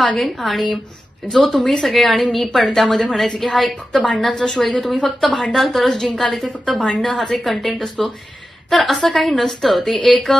सांगेन आणि जो तुम्ही सगळे आणि मी पण त्यामध्ये म्हणायचे की हा एक फक्त भांडणांचा शो आहे की तुम्ही फक्त भांडाल तरच जिंकाल, इथे फक्त भांडणं हाच एक कंटेंट असतो. तर असं काही नसतं. ते एक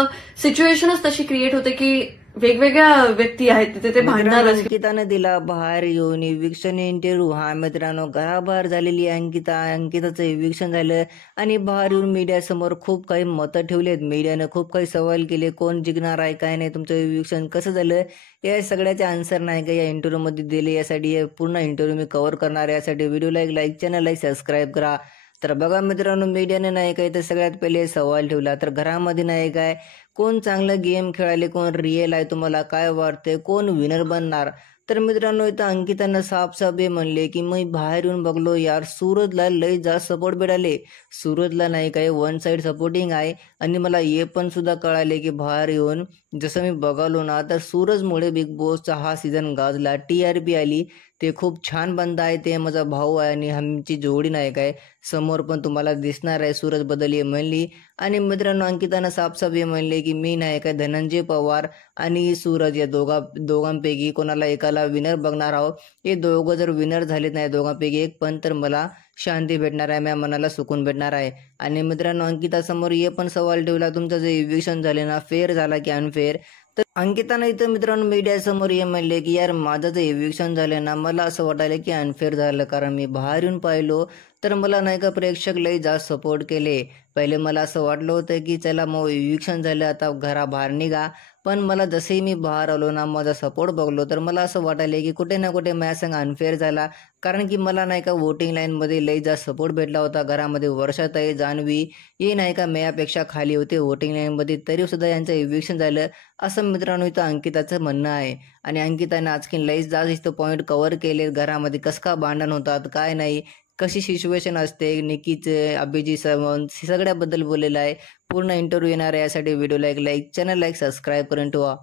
सिच्युएशनच तशी क्रिएट होते की वेगवेगळ्या व्यक्ती आहेत तिथे ते भांडणारच. अंकिताने दिला बाहेर येऊन इविक्शन इंटरव्ह्यू. हा मित्रांनो, घराबाहेर झालेली अंकिताचं इविक्शन झालं आणि बाहेर येऊन मीडियासमोर खूप काही मतं ठेवलेत. मीडियानं खूप काही सवाल केले, कोण जिंकणार आहे काय नाही, तुमचं इविक्शन कसं झालं, या सगळ्याचे आन्सर नाही का या इंटरव्ह्यूमध्ये दिले. यासाठी हे पूर्ण इंटरव्ह्यू मी कव्हर करणार आहे. यासाठी व्हिडिओला एक लाईक, चॅनलला सबस्क्राईब करा. तर बघा मित्रांनो, मीडियाने नाही काय तर सगळ्यात पहिले सवाल ठेवला. तर घरामध्ये नाही काय कोण चांगलं गेम खेळायले, कोण रिअल आहे, तुम्हाला काय वाटते, कोण विनर बनणार. तर मित्रांनो, इथं अंकितानं साफ हे म्हणले की मी बाहेर येऊन बघलो यार, सूरजला लय जास्त सपोर्ट भेटाले. सूरजला नाही काय वन साईड सपोर्टिंग आहे. आणि मला हे पण सुद्धा कळाले की बाहेर येऊन जसं मी बघालो ना, तर सूरजमुळे बिग बॉसचा हा सीझन गाजला, TRP आली. ते खूप छान बंदा आहे, ते माझा भाऊ आहे आणि आमची जोडी नाही काय समोर पण तुम्हाला दिसणार आहे. सूरजबद्दल हे म्हणली. आणि मित्रांनो, अंकितानं साफ हे म्हणले की मी नाही काय धनंजय पवार आणि सूरज या दोघांपैकी कोणाला एकाला विनर बघणार आहोत. हे दोघं जर विनर झालेत नाही दोघांपैकी एक पण, तर मला शांती भेटणार आहे, माझ्या मनाला सुकून भेटणार आहे. आणि मित्रांनो, अंकितासमोर हे पण सवाल ठेवला, तुमचं जे इव्हिक्शन झाले ना, फेअर झाला की अनफेअर. तर अंकितानं इथं मित्रांनो मीडियासमोर हे म्हणले की यार, माझं जे इव्हिक्शन झालं ना, मला असं वाटायलं की अनफेअर झालं. कारण मी बाहेर येऊन पाहिलो तर मला नाही का प्रेक्षक लई जास्त सपोर्ट केले. पहिले मला असं वाटलं होतं की चला मग इव्हिक्शन झालं, आता घराबाहेर निघा. पण मला जसेही मी बाहेर आलो ना, माझा सपोर्ट बघलो तर मला असं वाटायलं की कुठे ना कुठे माझ्यासंग अनफेअर झाला. कारण की मला नाही का वोटिंग लाईनमध्ये लई जास्त सपोर्ट भेटला होता. घरामध्ये वर्षाताई, जान्हवी हे नाही का माझ्यापेक्षा खाली होते वोटिंग लाईनमध्ये, तरीसुद्धा यांचं इव्हिक्शन झालं, असं मित्रांनो इथं अंकिताचं म्हणणं आहे. आणि अंकिताने आजकीन लईच जास्त इथं पॉईंट कव्हर केले. घरामध्ये कसं का भांडण होतात, काय नाही, कशी सिच्युएशन असते, निकीचे, अभिजित सावंत सगळ्याबद्दल बोललेलं आहे. पूर्ण इंटरव्ह्यू येणार आहे. यासाठी व्हिडिओला एक लाईक, चॅनलला एक सबस्क्राईब करून ठेवा.